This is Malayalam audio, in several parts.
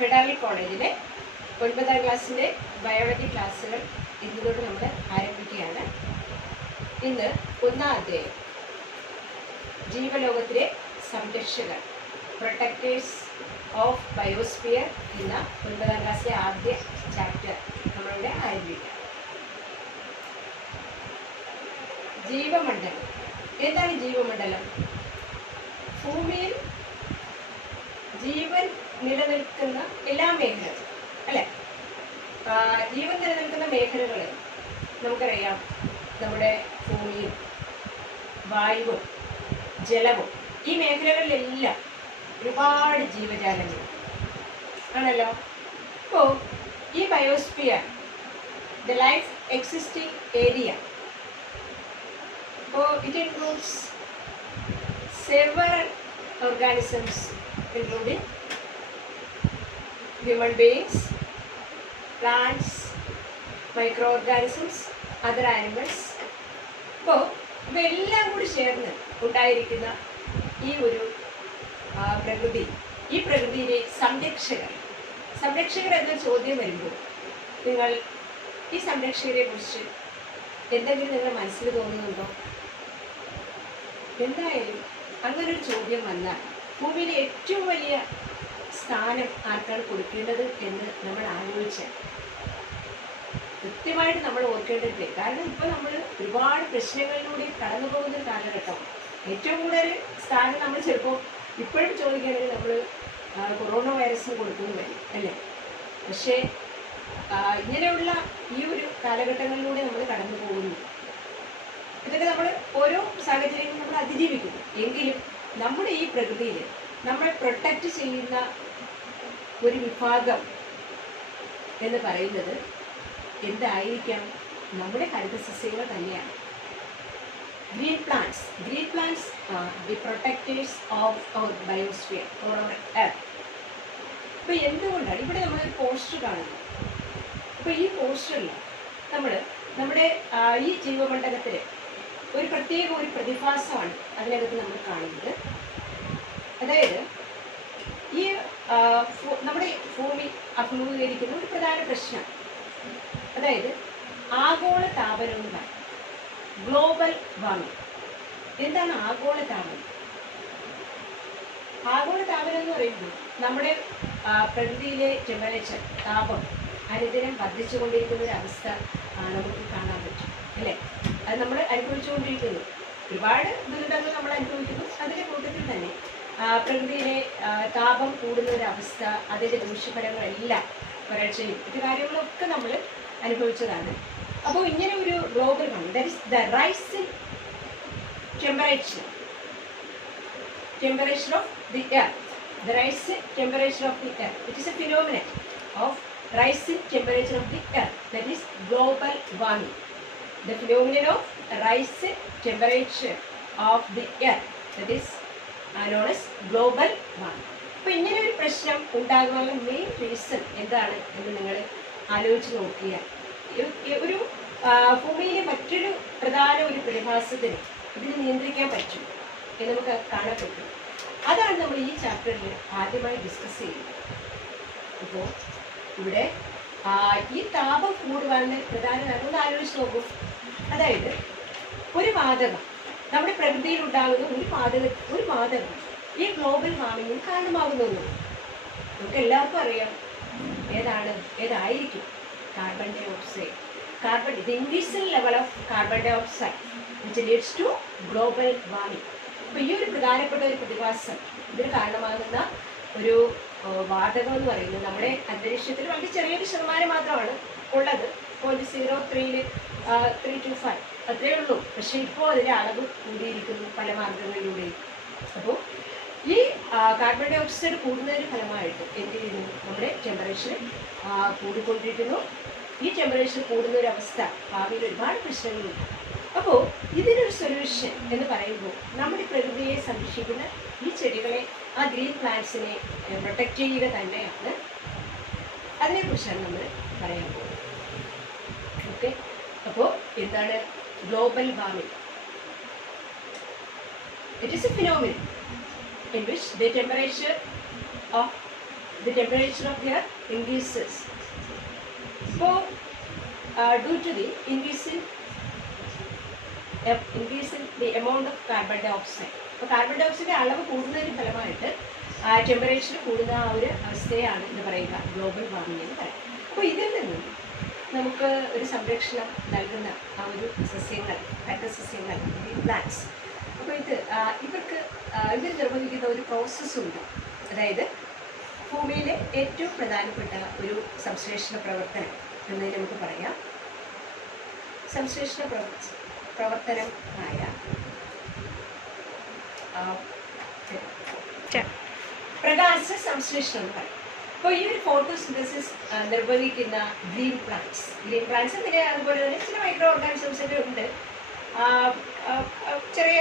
ഫെഡറൽ കോളേജിലെ 9ാം ക്ലാസ്സിലെ ബയോളജി ക്ലാസ്സുകൾ ഇന്നോട് നമ്മൾ ആരംഭിക്കുകയാണ്. ഇന്ന് 1ാം അധ്യായം ജീവലോകത്തിലെ സംരക്ഷകർ, പ്രൊട്ടക്ടേഴ്സ് ഓഫ് ബയോസ്ഫിയർ എന്ന 9ാം ക്ലാസ്സിലെ ആദ്യ ചാപ്റ്റർ നമ്മളിവിടെ ആരംഭിക്കാം. ജീവമണ്ഡലം. എന്താണ് ജീവമണ്ഡലം? ഭൂമിയിൽ ജീവൻ നിലനിൽക്കുന്ന എല്ലാ മേഖലകളും അല്ലെ, ജീവൻ നിലനിൽക്കുന്ന മേഖലകൾ നമുക്കറിയാം. നമ്മുടെ ഭൂമിയും വായുവും ജലവും ഈ മേഖലകളിലെല്ലാം ഒരുപാട് ജീവജാലങ്ങൾ ആണല്ലോ. അപ്പോൾ ഈ biosphere, the life existing area, it includes several organisms including human beings, plants, microorganisms, other animals. അപ്പോൾ ഇവയെല്ലാം കൂടി ചേർന്ന് ഉണ്ടായിരിക്കുന്ന ഈ ഒരു പ്രകൃതി, ഈ പ്രകൃതിയിലെ സംരക്ഷകർ എന്ന ചോദ്യം വരുമ്പോൾ നിങ്ങൾ ഈ സംരക്ഷകരെ കുറിച്ച് എന്തെങ്കിലും നിങ്ങളുടെ മനസ്സിൽ തോന്നുന്നുണ്ടോ? എന്തായാലും അങ്ങനൊരു ചോദ്യം വന്നാൽ ഭൂമിയിലെ ഏറ്റവും വലിയ സ്ഥാനം ആർക്കാണ് കൊടുക്കേണ്ടത് എന്ന് നമ്മൾ ആലോചിച്ചാൽ കൃത്യമായിട്ട് നമ്മൾ ഓർക്കേണ്ടതില്ലേ. കാരണം ഇപ്പോൾ നമ്മൾ ഒരുപാട് പ്രശ്നങ്ങളിലൂടെ കടന്നു പോകുന്ന കാലഘട്ടമാണ്. ഏറ്റവും കൂടുതൽ സ്ഥാനം നമ്മൾ ചിലപ്പോൾ ഇപ്പോഴും ചോദിക്കുകയാണെങ്കിൽ നമ്മൾ കൊറോണ വൈറസിന് കൊടുക്കുന്നു വരും അല്ലേ. പക്ഷേ ഇങ്ങനെയുള്ള ഈ ഒരു കാലഘട്ടങ്ങളിലൂടെ നമ്മൾ കടന്നു പോകുന്നു. ഇതൊക്കെ നമ്മൾ ഓരോ സാഹചര്യങ്ങളും നമ്മൾ അതിജീവിക്കുന്നു. എങ്കിലും നമ്മുടെ ഈ പ്രകൃതിയിൽ നമ്മളെ പ്രൊട്ടക്റ്റ് ചെയ്യുന്ന ഒരു വിഭാഗം എന്ന് പറയുന്നത് എന്തായിരിക്കാം? നമ്മുടെ ഹരിതസസ്യങ്ങൾ തന്നെയാണ്. Green plants the protectors of our biosphere or our earth. അപ്പോൾ എന്തുകൊണ്ടാണ് ഇവിടെ നമ്മൾ പോസ്റ്റർ കാണുന്നത്? അപ്പോൾ ഈ പോസ്റ്ററിൽ നമ്മൾ നമ്മുടെ ഈ ജീവമണ്ഡലത്തിൽ ഒരു പ്രത്യേക ഒരു പ്രതിഭാസമാണ് അതിനകത്ത് നമ്മൾ കാണുന്നത്. അതായത് ഈ നമ്മുടെ ഭൂമി അഭിമുഖീകരിക്കുന്ന ഒരു പ്രധാന പ്രശ്നം, അതായത് ആഗോള താപനവുമായി, ഗ്ലോബൽ വാർമിംഗ്. എന്താണ് ആഗോള താപനം? ആഗോള താപനം എന്ന് പറയുമ്പോൾ നമ്മുടെ പ്രകൃതിയിലെ ടെമ്പറേച്ചർ, താപം അനുദിനം വർദ്ധിച്ചുകൊണ്ടിരിക്കുന്ന ഒരു അവസ്ഥ നമുക്ക് കാണാൻ പറ്റും അല്ലേ. അത് നമ്മൾ അനുഭവിച്ചുകൊണ്ടിരിക്കുന്നു. ഒരുപാട് ദുരിതങ്ങൾ നമ്മൾ അനുഭവിക്കുന്നു. അതിൻ്റെ കൂട്ടത്തിൽ തന്നെ പ്രകൃതിയിലെ താപം കൂടുന്ന ഒരു അവസ്ഥ, അതിൻ്റെ ദൂഷ്യഫലങ്ങളെല്ലാം, വരൾച്ചയും ഇത് കാര്യങ്ങളൊക്കെ നമ്മൾ അനുഭവിച്ചതാണ്. അപ്പോൾ ഇങ്ങനെ ഒരു global warming, that is the rice in temperature of the earth, the rise in temperature of the earth. It is a phenomenon of rise in temperature of the earth, that is global warming. The phenomenon of rise in temperature of the earth, that is known as global warming. അപ്പോൾ ഇങ്ങനെ ഒരു പ്രശ്നം ഉണ്ടാകാനുള്ള മെയിൻ റീസൺ എന്താണ് എന്ന് നിങ്ങൾ ആലോചിച്ച് നോക്കിയാൽ ഒരു ഭൂമിയിലെ മറ്റൊരു പ്രധാന ഒരു പ്രതിഭാസത്തിന് ഇതിനെ നിയന്ത്രിക്കാൻ പറ്റും എന്ന് നമുക്ക് കാണാൻ പറ്റും. അതാണ് നമ്മൾ ഈ ചാപ്റ്ററിൽ ആദ്യമായി ഡിസ്കസ് ചെയ്യുന്നത്. ഇപ്പോൾ ഇവിടെ ഈ താപം കൂടുവാനുള്ള പ്രധാന കാരണം ഒന്ന് ആലോചിച്ച് നോക്കും. അതായത് ഒരു വാതകം, നമ്മുടെ പ്രകൃതിയിൽ ഉണ്ടാകുന്ന ഒരു വാതകം ഈ ഗ്ലോബൽ വാർമിങ്ങിന് കാരണമാകുന്നു. നമുക്ക് എല്ലാവർക്കും അറിയാം ഏതായിരിക്കും? Carbon dioxide. The increasing level of carbon dioxide which leads to global warming. അപ്പോൾ ഈ ഒരു പ്രധാനപ്പെട്ട ഒരു പ്രതിഭാസം, ഇതിന് കാരണമാകുന്ന ഒരു വാതകം എന്ന് പറയുന്നത് നമ്മുടെ അന്തരീക്ഷത്തിൽ വളരെ ചെറിയൊരു ശതമാനം മാത്രമാണ് ഉള്ളത്. 0.0325 അത്രയേ ഉള്ളൂ. പക്ഷേ ഇപ്പോൾ അതിൻ്റെ അളവ് കൂടിയിരിക്കുന്നു പല മാർഗങ്ങളിലൂടെയും. അപ്പോൾ ഈ കാർബൺ ഡൈ ഓക്സൈഡ് കൂടുന്നതിന് ഫലമായിട്ട് എന്ത് ചെയ്യുന്നു? നമ്മുടെ ടെമ്പറേച്ചർ കൂടിക്കൊണ്ടിരിക്കുന്നു. ഈ ടെമ്പറേച്ചർ കൂടുന്ന ഒരു അവസ്ഥ ഭാവിയിൽ ഒരുപാട് പ്രശ്നങ്ങളുണ്ട്. അപ്പോൾ ഇതിനൊരു സൊല്യൂഷൻ എന്ന് പറയുമ്പോൾ നമ്മുടെ പ്രകൃതിയെ സംരക്ഷിക്കുന്ന ഈ ചെടികളെ, ആ ഗ്രീൻ പ്ലാന്റ്സിനെ പ്രൊട്ടക്റ്റ് ചെയ്യുക തന്നെയാണ്. അതിനെക്കുറിച്ചാണ് നമ്മൾ പറയാൻ പോകുന്നത്. ഓക്കെ, അപ്പോൾ എന്താണ് global warming? It is A phenomenon in which the temperature of the temperature of the earth increases. So, due to the increase in the amount of carbon dioxide. അപ്പോൾ കാർബൺ ഡയോക്സൈഡ് അളവ് കൂടുന്നതിന് ഫലമായിട്ട് ടെമ്പറേച്ചർ കൂടുന്ന ആ ഒരു അവസ്ഥയാണ് എന്ന് പറയുക ഗ്ലോബൽ വാർമിംഗ് എന്ന് പറയും. അപ്പോൾ ഇതിൽ നിന്നും നമുക്ക് ഒരു സംരക്ഷണം നൽകുന്ന ആ ഒരു സസ്യങ്ങൾ, ഹരിതസസ്യങ്ങൾ, പ്ലാന്റ്സ്, അപ്പോൾ ഇവർക്ക് ഇതിൽ നിർവഹിക്കുന്ന ഒരു പ്രോസസ്സുണ്ട്. അതായത് ഭൂമിയിലെ ഏറ്റവും പ്രധാനപ്പെട്ട ഒരു സംശ്ലേഷണ പ്രവർത്തനം എന്ന് നമുക്ക് പറയാം. സംശ്ലേഷണ പ്രവർത്തനമായ പ്രകാശ സംശ്ലേഷണം എന്ന് പറയും. അപ്പോൾ ഈ ഒരു ഫോട്ടോസിന്തസിസ് നിർവഹിക്കുന്ന ഗ്രീൻ പ്ലാന്റ്സ് പിന്നെ അതുപോലെ തന്നെ ചില മൈക്രോ ഓർഗാനിസംസൊക്കെ ഉണ്ട്, ചെറിയ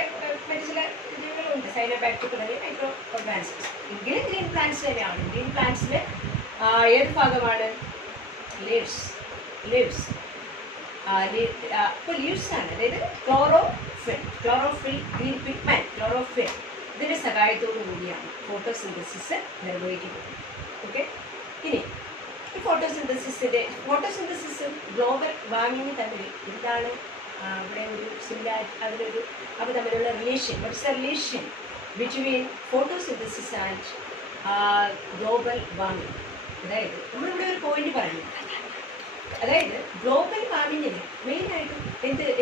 ചില ജീവികളുണ്ട്, സൈനോബാക്ടീരിയ തുടങ്ങിയ മൈക്രോ ഓർഗാനിസംസ്. എങ്കിലും ഗ്രീൻ പ്ലാന്റ്സ് തന്നെയാണ്. ഗ്രീൻ പ്ലാന്റ്സിൽ ഏത് ഭാഗമാണ്? ലീവ്സ്. ഇപ്പോൾ ലീവ്സ് ആണ്. അതായത് ക്ലോറോഫിൽ ഗ്രീൻ പിഗ്മെന്റ്, ക്ലോറോഫിൽ, ഇതിൻ്റെ സഹായത്തോടു കൂടിയാണ് ഫോട്ടോസിന്തസിസ് നിർവഹിക്കുന്നത്. ഓക്കെ, ഇനി ഈ ഫോട്ടോസിന്തസിസും ഗ്ലോബൽ വാർമിംഗും തമ്മിൽ എന്താണ് ഇവിടെ ഒരു അതിലൊരു അവർ തമ്മിലുള്ള relation between photosynthesis and global warming. അതായത് നമ്മളിവിടെ ഒരു പോയിന്റ് പറഞ്ഞു, അതായത് ഗ്ലോബൽ വാർമിങ്ങിന് മെയിനായിട്ടും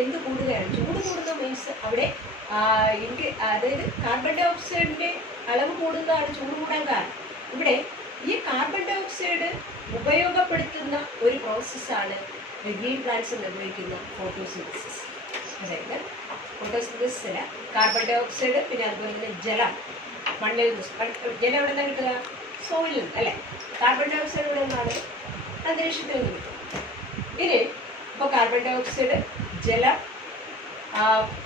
എന്ത് കൂടുകയാണ്? ചൂട് കൂടുന്ന മീൻസ് അവിടെ അതായത് കാർബൺ ഡൈ ഓക്സൈഡിൻ്റെ അളവ് കൂടുന്നതാണ് ചൂട് കൂടാൻ കാരണം. ഇവിടെ ഈ കാർബൺ ഡൈ ഓക്സൈഡ് ഉപയോഗപ്പെടുത്തുന്ന ഒരു പ്രോസസ്സാണ് ഗ്രീൻ പ്ലാന്റ്സ് നിർവഹിക്കുന്ന ഫോട്ടോസിന്തസിസ്. അതായത് ഫോട്ടോസിന്തസിന് കാർബൺ ഡൈ ഓക്സൈഡ്, പിന്നെ അതുപോലെ തന്നെ ജലം, മണ്ണിൽ ജലം എവിടെ നിന്നാണ് കിട്ടുക? സോയിലിൽ നിന്ന്, അല്ലേ? കാർബൺ ഡൈ ഓക്സൈഡ് ഇവിടെ നിന്നാണ് അന്തരീക്ഷത്തിൽ നിന്ന് കിട്ടും. ഇനി ഇപ്പോൾ കാർബൺ ഡൈ ഓക്സൈഡ്, ജലം,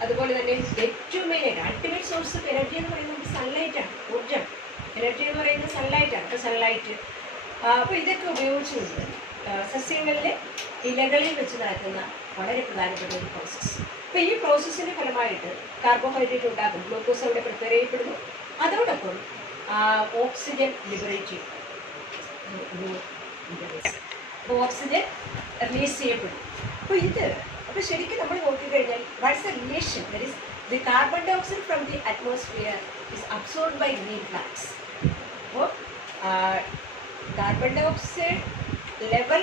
അതുപോലെ തന്നെ ഏറ്റവും മെയിനായിട്ട് അൾട്ടിമേറ്റ് സോഴ്സ് ഓഫ് എനർജി എന്ന് പറയുന്നത് സൺലൈറ്റാണ്. ഊർജ്ജം, എനർജി എന്ന് പറയുന്നത് സൺലൈറ്റാണ്. അപ്പോൾ സൺലൈറ്റ്, അപ്പോൾ ഇതൊക്കെ ഉപയോഗിച്ചുകൊണ്ട് സസ്യങ്ങളിലെ ഇലകളിൽ വെച്ച് നടക്കുന്ന വളരെ പ്രധാനപ്പെട്ട ഒരു പ്രോസസ്സ്. അപ്പോൾ ഈ പ്രോസസ്സിൻ്റെ ഫലമായിട്ട് കാർബോഹൈഡ്രേറ്റ് ഉണ്ടാക്കും, ഗ്ലൂക്കോസ് അവിടെ പ്രിപ്പയർ ചെയ്യപ്പെടുന്നു, അതോടൊപ്പം ഓക്സിജൻ ലിബറേറ്റ് ചെയ്യും, ഓക്സിജൻ റിലീസ് ചെയ്യപ്പെടും. അപ്പോൾ ശരിക്കും നമ്മൾ നോക്കിക്കഴിഞ്ഞാൽ what's the relation? That is the carbon dioxide from the atmosphere is absorbed by green plants. അപ്പോൾ carbon dioxide level,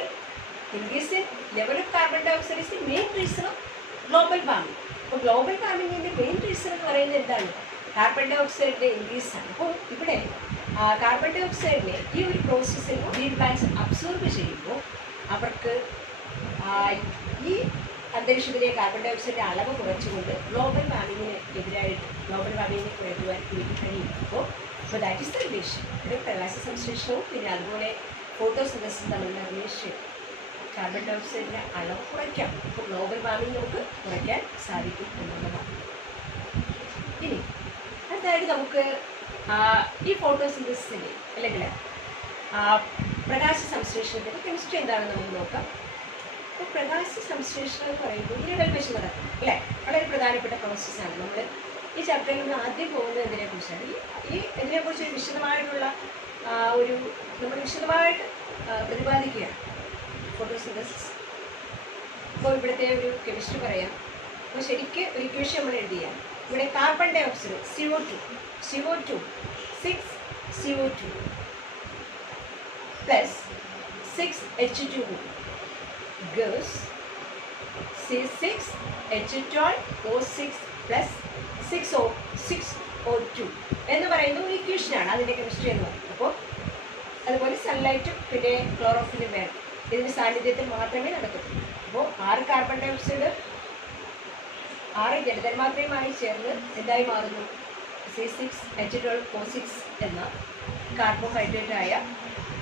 increase in level of carbon dioxide is the main reason of global warming. അപ്പോൾ ഗ്ലോബൽ വാർമിങ്ങിൻ്റെ മെയിൻ റീസൺ എന്ന് പറയുന്നത് എന്താണ്? കാർബൺ ഡൈ ഓക്സൈഡിൻ്റെ ഇൻക്രീസ് ആണ്. അപ്പോൾ ഇവിടെ കാർബൺ ഡൈ ഓക്സൈഡിനെ ഈ ഒരു പ്രോസസ്സിൽ ഗ്രീൻ പ്ലാന്റ്സ് അബ്സോർബ് ചെയ്യുമ്പോൾ അവർക്ക് ഈ അന്തരീക്ഷത്തിലെ കാർബൺ ഡൈ ഓക്സൈഡിൻ്റെ അളവ് കുറച്ചുകൊണ്ട് ഗ്ലോബൽ വാർമിങ്ങിന് എതിരായിട്ട് ഗ്ലോബൽ വാർമിങ്ങിനെ കുറയ്ക്കുവാൻ എനിക്ക് കഴിയും. അപ്പോൾ ദാറ്റ് ഈസ് ദ റിലേഷൻ. ഇവിടെ പ്രകാശ സംശ്ലേഷണവും പിന്നെ അതുപോലെ ഫോട്ടോസിന്തസിസ് തമ്മിലുള്ള റിലേഷൻ, കാർബൺ ഡൈ ഓക്സൈഡിൻ്റെ അളവ് കുറയ്ക്കാം. അപ്പോൾ ഗ്ലോബൽ വാർമിംഗ് നമുക്ക് കുറയ്ക്കാൻ സാധിക്കും എന്നുള്ളതാണ്. ഇനി അതായത് നമുക്ക് ഈ ഫോട്ടോസിന്തസിസിൻ്റെ അല്ലെങ്കിൽ പ്രകാശ സംശ്ലേഷണത്തിൻ്റെ കെമിസ്ട്രി എന്താണെന്ന് നമുക്ക് നോക്കാം. അപ്പോൾ പ്രകാശ സംശ്ലേഷണം എന്ന് പറയുമ്പോൾ ഇരകൾ വെച്ച് നടക്കും, അല്ലേ? വളരെ പ്രധാനപ്പെട്ട പ്രോസസ്സാണ്. നമ്മൾ ഈ ചാപ്റ്ററിൽ നിന്ന് ആദ്യം പോകുന്നത് ഇതിനെക്കുറിച്ചാണ്. ഇതിനെക്കുറിച്ച് വിശദമായിട്ടുള്ള നമ്മൾ വിശദമായിട്ട് പ്രതിപാദിക്കുകയാണ് ഫോട്ടോസിന്തസിസ്. അപ്പോൾ ഇവിടുത്തെ ഒരു കെമിസ്ട്രി പറയാം. അപ്പോൾ ശരിക്കും ഒരു ഇക്വേഷൻ നമ്മൾ എഴുതിയാൽ ഇവിടെ carbon dioxide CO2 6CO2 plus 6H2O gives C6H12O6 plus 6O2 എന്ന് പറയുന്ന ഒരു ഇക്വേഷനാണ് അതിൻ്റെ കെമിസ്ട്രി എന്ന് പറയുന്നത്. അപ്പോൾ അതുപോലെ സൺലൈറ്റും പിന്നെ ക്ലോറോഫിലും വേണം, ഇതിൻ്റെ സാന്നിധ്യത്തിൽ മാത്രമേ നടക്കത്തുള്ളൂ. അപ്പോൾ 6 കാർബൺ ഡൈ ഓക്സൈഡ് 6 ജലതന്മാത്രയുമായി ചേർന്ന് എന്തായി മാറുന്നു? C6H12O6 എന്ന കാർബോഹൈഡ്രേറ്റായ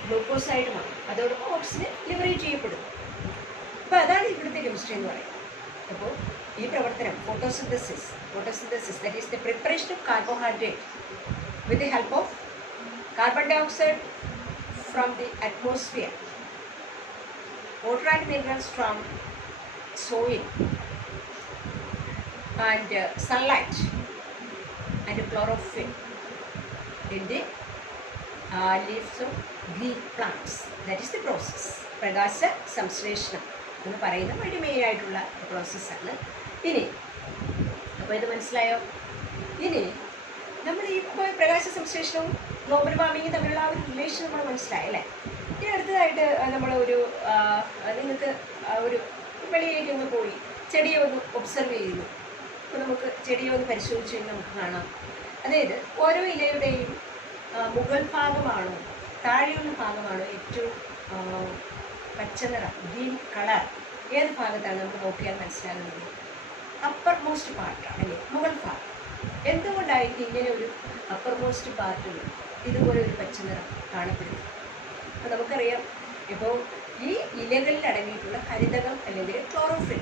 ഗ്ലൂക്കോസായിട്ട് മാറും. അതോടൊപ്പം ഓക്സിജൻ ലിബറേറ്റ് ചെയ്യപ്പെടുന്നു. അപ്പോൾ അതാണ് ഇവിടുത്തെ കെമിസ്ട്രി എന്ന് പറയുന്നത്. അപ്പോൾ ഈ പ്രവർത്തനം photosynthesis that is the preparation of carbohydrate with the help of carbon dioxide from the atmosphere, water and minerals from soil, and sunlight and chlorophyll in the leaves of green plants. That is the process. പ്രകാശ സംശ്ലേഷണം എന്ന് പറയുന്ന വളരെ മെയിനായിട്ടുള്ള പ്രോസസ്സാണ്. ഇനി അപ്പോൾ ഇത് മനസ്സിലായോ? ഇനി നമ്മൾ ഇപ്പോൾ പ്രകാശ സംശ്ലേഷണവും ഗ്ലോബൽ വാർമിങ്ങും തമ്മിലുള്ള ആ ഒരു റിലേഷൻ നമ്മൾ മനസ്സിലായി അല്ലേ? ഇനി അടുത്തതായിട്ട് നമ്മൾ നിങ്ങൾക്ക് ഒരു വെളിയിലേക്ക് ഒന്ന് പോയി ചെടിയെ ഒന്ന് ഒബ്സർവ് ചെയ്യുന്നു. അപ്പോൾ നമുക്ക് ചെടിയെ ഒന്ന് പരിശോധിച്ച് കഴിഞ്ഞാൽ നമുക്ക് കാണാം, അതായത് ഓരോ ഇലയുടെയും മുകൾ ഭാഗമാണോ താഴെയുള്ള ഭാഗമാണോ ഏറ്റവും പച്ച നിറം ഗ്രീൻ കളർ ഏത് ഭാഗത്താണ് നമുക്ക് നോക്കിയാൽ മനസ്സിലാകുന്നത്? അപ്പർ മോസ്റ്റ് പാർട്ടാണ് അല്ലേ, മുകൾ ഭാഗം. എന്തുകൊണ്ടായിരിക്കും ഇങ്ങനെ ഒരു അപ്പർ മോസ്റ്റ് പാർട്ടിൽ ഇതുപോലെ ഒരു പച്ച നിറം കാണപ്പെടുന്നത്? അപ്പോൾ നമുക്കറിയാം, ഇപ്പോൾ ഈ ഇലകളിൽ അടങ്ങിയിട്ടുള്ള ഹരിതകം അല്ലെങ്കിൽ ക്ലോറോഫിൽ,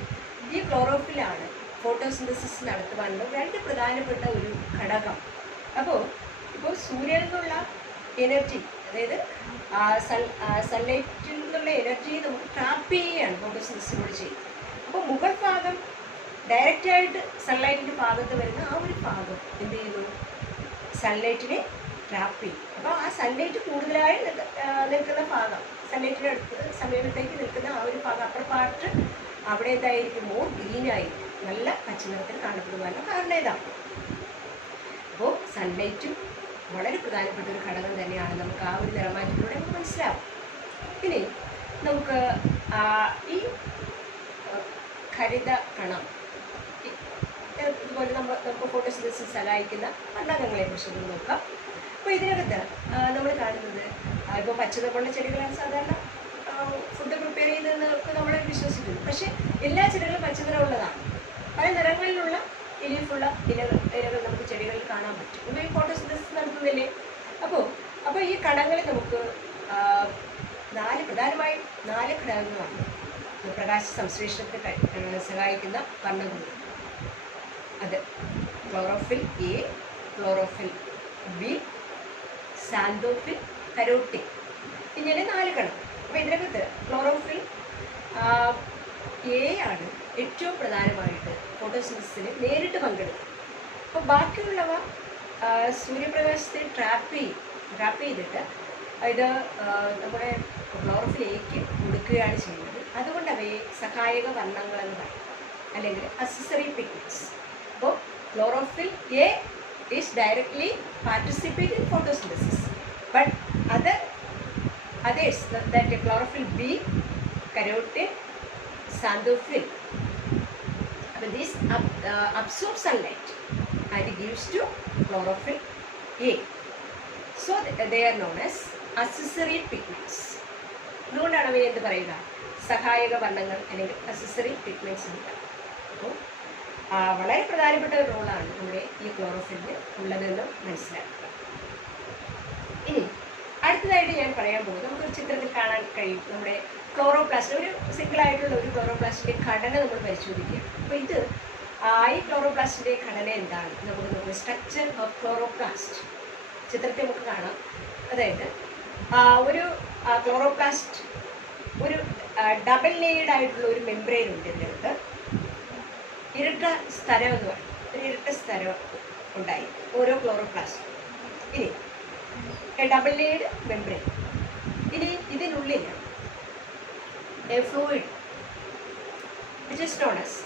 ഈ ക്ലോറോഫിലാണ് ഫോട്ടോസിന്തസിസ് നടത്തുവാനുള്ള രണ്ട് പ്രധാനപ്പെട്ട ഒരു ഘടകം. അപ്പോൾ സൂര്യനിൽ നിന്നുള്ള എനർജി, അതായത് സൺലൈറ്റിൽ നിന്നുള്ള എനർജി നമുക്ക് ട്രാപ്പ് ചെയ്യുകയാണ് ഫോട്ടോസിന്തസിസിലൂടെ ചെയ്യുന്നത്. അപ്പോൾ മുകൾ ഭാഗം ഡയറക്റ്റായിട്ട് സൺലൈറ്റിൻ്റെ ഭാഗത്ത് വരുന്ന ആ ഒരു ഭാഗം എന്ത് ചെയ്യുന്നു? സൺലൈറ്റിനെ ട്രാപ്പ് ചെയ്യും. അപ്പോൾ ആ സൺലൈറ്റ് കൂടുതലായി നിൽക്കുന്ന ഭാഗം, സൺലൈറ്റിൻ്റെ അടുത്ത് സമീപത്തേക്ക് നിൽക്കുന്ന ആ ഒരു ഭാഗം അപ്പർ പാർട്ട് അവിടെ എന്തായിരിക്കും? മോർ ഗ്രീനായിരിക്കും, നല്ല പച്ചനിറത്തിൽ കാണപ്പെടുവാനുള്ള കാരണം ഇതാണ്. അപ്പോൾ സൺലൈറ്റും വളരെ പ്രധാനപ്പെട്ട ഒരു ഘടകം തന്നെയാണ്. നമുക്ക് ആ ഒരു നിറമാറ്റത്തിലൂടെ നമുക്ക് മനസ്സിലാവും. ഇനി നമുക്ക് ഈ ഹരിത കണം ഇതുപോലെ നമുക്ക് ഫോട്ടോസിന്തസിസ് സഹായിക്കുന്ന ഘടകങ്ങളെക്കുറിച്ച് നമുക്ക് നോക്കാം. അപ്പോൾ ഇതിനകത്ത് നമ്മൾ കാണുന്നത് ഇപ്പോൾ പച്ചനിറമുള്ള ചെടികളാണ് സാധാരണ ഫുഡ് പ്രിപ്പയർ ചെയ്യുന്നതെന്നൊക്കെ നമ്മൾ വിശ്വസിക്കുന്നു. പക്ഷേ എല്ലാ ചെടികളും പച്ചനിറമുള്ളതാണ്. പല നിറങ്ങളിലുള്ള ലീഫുള്ള ഇലകൾ നമുക്ക് ചെടികളിൽ കാണാൻ പറ്റും. ഇപ്പോൾ ഈ ഫോട്ടോസിന്തസിസ് നടത്തുന്നില്ലേ? അപ്പോൾ ഈ കണങ്ങളിൽ നമുക്ക് പ്രധാനമായും 4 ഘടകങ്ങളാണ് പ്രകാശ സംശ്ലേഷണത്തെ സഹായിക്കുന്ന വർണ്ണങ്ങൾ. അത് chlorophyll A, chlorophyll B, xanthophyll, carotene, ഇങ്ങനെ 4 കണം. അപ്പോൾ ഇതിനകത്ത് ക്ലോറോഫിൽ എ ആണ് ഏറ്റവും പ്രധാനമായിട്ട് ഫോട്ടോസിന്തസിസിന് നേരിട്ട് പങ്കെടുക്കും. അപ്പോൾ ബാക്കിയുള്ളവ സൂര്യപ്രകാശത്തെ ട്രാപ്പ് ചെയ്തിട്ട് ഇത് നമ്മുടെ ക്ലോറോഫിൽ എക്ക് കൊടുക്കുകയാണ് ചെയ്യുന്നത്. അതുകൊണ്ട് അവയെ സഹായക വർണ്ണങ്ങളെന്ന് പറയും, അല്ലെങ്കിൽ അക്സസറി പിഗ്മെന്റ്സ്. അപ്പോൾ chlorophyll A is directly participate in photosynthesis, but others that chlorophyll B, carotene, xanthophyll, this absorbs sunlight and gives to chlorophyll A. So they are known as accessory pigments. അതുകൊണ്ടാണ് അവയെ എന്ത് പറയുക? സഹായക വർണ്ണങ്ങൾ അല്ലെങ്കിൽ അക്സസറി പിഗ്മെന്റ്സ് എന്ന് പറയുക. അപ്പോൾ വളരെ പ്രധാനപ്പെട്ട ഒരു റോളാണ് നമ്മുടെ ഈ ക്ലോറോഫില്ലിന് ഉള്ളതെന്ന് മനസ്സിലാക്കുക. ഇനി അടുത്തതായിട്ട് ഞാൻ പറയാൻ പോകുന്നത്, നമുക്ക് ചിത്രത്തിൽ കാണാൻ കഴിയും നമ്മുടെ ക്ലോറോപ്ലാസ്റ്റ്, ഒരു സിംഗിളായിട്ടുള്ള ഒരു ക്ലോറോപ്ലാസ്റ്റിൻ്റെ ഘടന നമ്മൾ പരിശോധിക്കുകയാണ്. അപ്പോൾ ഈ ക്ലോറോപ്ലാസ്റ്റിൻ്റെ ഘടന എന്താണ്? നമുക്ക് സ്ട്രക്ചർ ഓഫ് ക്ലോറോപ്ലാസ്റ്റ് ചിത്രത്തിൽ നമുക്ക് കാണാം. അതായത് ഒരു ക്ലോറോപ്ലാസ്റ്റ് ഒരു ഡബിൾ ലെയർഡ് ആയിട്ടുള്ള ഒരു മെംബ്രെയിൻ ഉണ്ട്. ഇതിനകത്ത് ഇരട്ട സ്തരം എന്ന് പറയും, ഒരു ഇരട്ട സ്തരം ഉണ്ടായി ഓരോ ക്ലോറോപ്ലാസ്റ്റ്. ഇനി ഡബിൾ ലെയർഡ് മെംബ്രെയിൻ. ഇനി ഇതിനുള്ളിൽ a fluid which is known as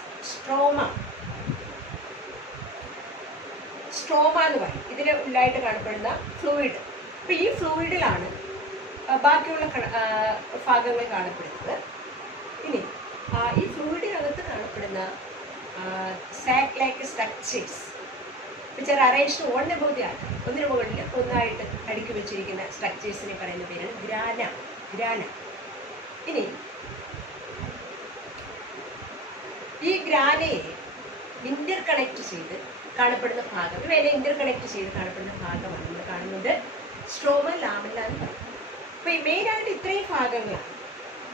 stroma എന്ന് പറയും. ഇതിന് ഉള്ളിലായിട്ട് കാണപ്പെടുന്ന ഫ്ലൂയിഡ്. അപ്പോൾ ഈ ഫ്ലൂയിഡിലാണ് ബാക്കിയുള്ള ഭാഗങ്ങൾ കാണപ്പെടുന്നത്. ഇനി ഈ ഫ്ലൂയിഡിനകത്ത് കാണപ്പെടുന്ന sac like structures which are arranged one above the other, ഒന്നിനു മുകളിൽ ഒന്നായിട്ട് അടുക്കി വെച്ചിരിക്കുന്ന സ്ട്രക്ചേഴ്സിനെ പറയുന്ന പേരാണ് ഗ്രാന. ഇനി ഈ ഗ്രാനയെ ഇന്റർകണക്ട് ചെയ്ത് കാണപ്പെടുന്ന ഭാഗം, ഇവയെ ഇന്റർകണക്ട് ചെയ്ത് കാണപ്പെടുന്ന ഭാഗമാണ് നമ്മൾ കാണുന്നത് സ്ട്രോമ ലാമെല്ല എന്ന് പറയും. അപ്പോൾ ഈ മെയിനായിട്ട് ഇത്രയും ഭാഗങ്ങളാണ്.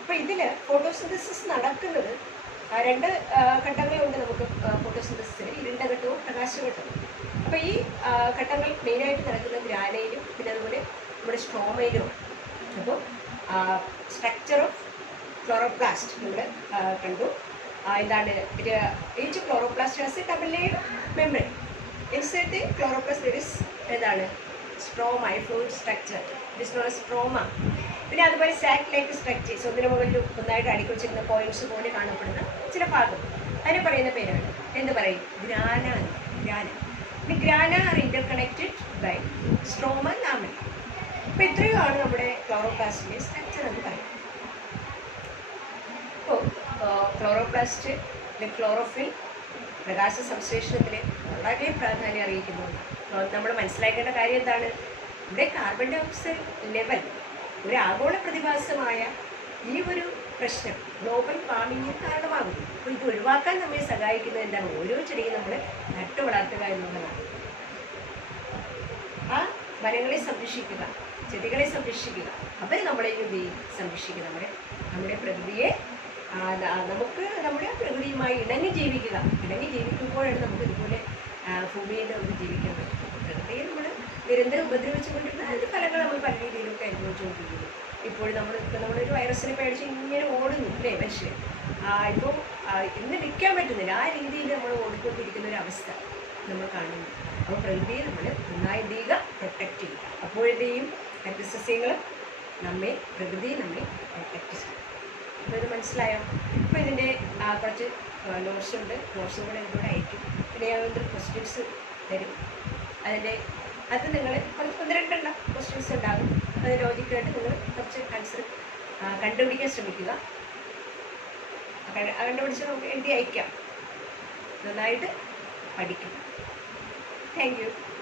അപ്പോൾ ഇതിൽ ഫോട്ടോസിന്തസിസ് നടക്കുന്നത് 2 ഘട്ടങ്ങളുണ്ട് നമുക്ക് ഫോട്ടോസിന്തസിസിന്, ഇരുണ്ട ഘട്ടവും പ്രകാശഘട്ടവും. അപ്പോൾ ഈ ഘട്ടങ്ങൾ മെയിനായിട്ട് നടക്കുന്ന ഗ്രാനയിലും പിന്നെ അതുപോലെ നമ്മുടെ സ്ട്രോമയിലുമാണ്. അപ്പോൾ സ്ട്രക്ചർ ഓഫ് ക്ലോറോപ്ലാസ്റ്റ് നമ്മൾ കണ്ടു. എന്താണ്? Each chloroplast has a double layered membrane. Inside the chloroplast there is എന്താണ്? Stroma, fluid structure. It is not stroma. പിന്നെ അതുപോലെ സാക്ക് ലൈക്ക് സ്ട്രക്ചേഴ്സ്, ഒന്നിനു മുകളിൽ ഒന്നായിട്ട് അടിക്കുവച്ചിരുന്ന പോയിന്റ്സ് പോലെ കാണപ്പെടുന്ന ചില ഭാഗം, അതിനെ പറയുന്ന പേരാണ് എന്ത് പറയും? ഗ്രാന. ഗ്രാന. പിന്നെ grana are interconnected by stroma lamina. അപ്പോൾ ഇത്രയുമാണ് നമ്മുടെ ക്ലോറോപ്ലാസ്റ്റിൻ്റെ സ്ട്രക്ചർ എന്ന് പറയുന്നത്. ഇപ്പോൾ ക്ലോറോപ്ലാസ്റ്റ് ക്ലോറോഫിൽ പ്രകാശ സംശ്ലേഷണത്തിൽ വളരെ പ്രാധാന്യം അറിയിക്കുന്നുണ്ട്. നമ്മൾ മനസ്സിലാക്കേണ്ട കാര്യം എന്താണ്? ഇവിടെ കാർബൺ ഡൈ ഓക്സൈഡ് ലെവൽ ഒരു ആഗോള പ്രതിഭാസമായ ഈ ഒരു പ്രശ്നം ഗ്ലോബൽ വാർമിങ്ങിന് കാരണമാകുന്നു. അപ്പോൾ ഇത് ഒഴിവാക്കാൻ നമ്മെ സഹായിക്കുന്നത് എന്താണ്? ഓരോ ചെടിയും നമ്മൾ നട്ടു വളർത്തുക എന്നുള്ളതാണ്. ആ വനങ്ങളെ സംരക്ഷിക്കുക, ചെടികളെ സംരക്ഷിക്കുക, അവർ നമ്മളെ സംരക്ഷിക്കുക, നമ്മുടെ പ്രകൃതിയെ നമുക്ക് നമ്മുടെ പ്രകൃതിയുമായി ഇണങ്ങി ജീവിക്കുക. ഇണങ്ങി ജീവിക്കുമ്പോഴാണ് നമുക്ക് ഇതുപോലെ ഭൂമിയിൽ നമുക്ക് ജീവിക്കാൻ പറ്റും. പ്രകൃതിയെ നമ്മൾ നിരന്തരം ഉപദ്രവിച്ചുകൊണ്ടിരുന്ന അതിൻ്റെ ഫലങ്ങൾ നമ്മൾ പല രീതിയിലൊക്കെ അനുഭവിച്ചുകൊണ്ടിരിക്കുന്നു. ഇപ്പോൾ നമ്മളൊരു വൈറസിനെ പേടിച്ച് ഇങ്ങനെ ഓടുന്നു അല്ലേ മനുഷ്യർ. ഇപ്പോൾ ഇന്ന് നിൽക്കാൻ പറ്റുന്നില്ല, ആ രീതിയിൽ നമ്മൾ ഓടിക്കൊണ്ടിരിക്കുന്ന ഒരു അവസ്ഥ നമ്മൾ കാണുന്നു. അപ്പോൾ പ്രകൃതിയെ നമ്മൾ നന്നായി പ്രൊട്ടക്റ്റ് ചെയ്യുക. അപ്പോഴത്തെയും സസ്യങ്ങളും പ്രകൃതിയെ നമ്മെ പ്രൊട്ടക്റ്റ് ചെയ്യും. അപ്പോൾ ഇത് മനസ്സിലായോ? ഇപ്പോൾ ഇതിൻ്റെ കുറച്ച് നോട്ട്സും കൂടെ ഇതിലൂടെ അയക്കും. പിന്നെ ഞാൻ ക്വസ്റ്റ്യൻസ് തരും. അത് നിങ്ങൾ കുറച്ച് 1-2 ക്വസ്റ്റ്യൻസ് ഉണ്ടാകും. അത് ലോജിക്കായിട്ട് നിങ്ങൾ കുറച്ച് ആൻസർ കണ്ടുപിടിക്കാൻ ശ്രമിക്കുക. കണ്ടുപിടിച്ച് നമുക്ക് എഴുതി അയക്കാം. നന്നായിട്ട് പഠിക്കും. Thank you.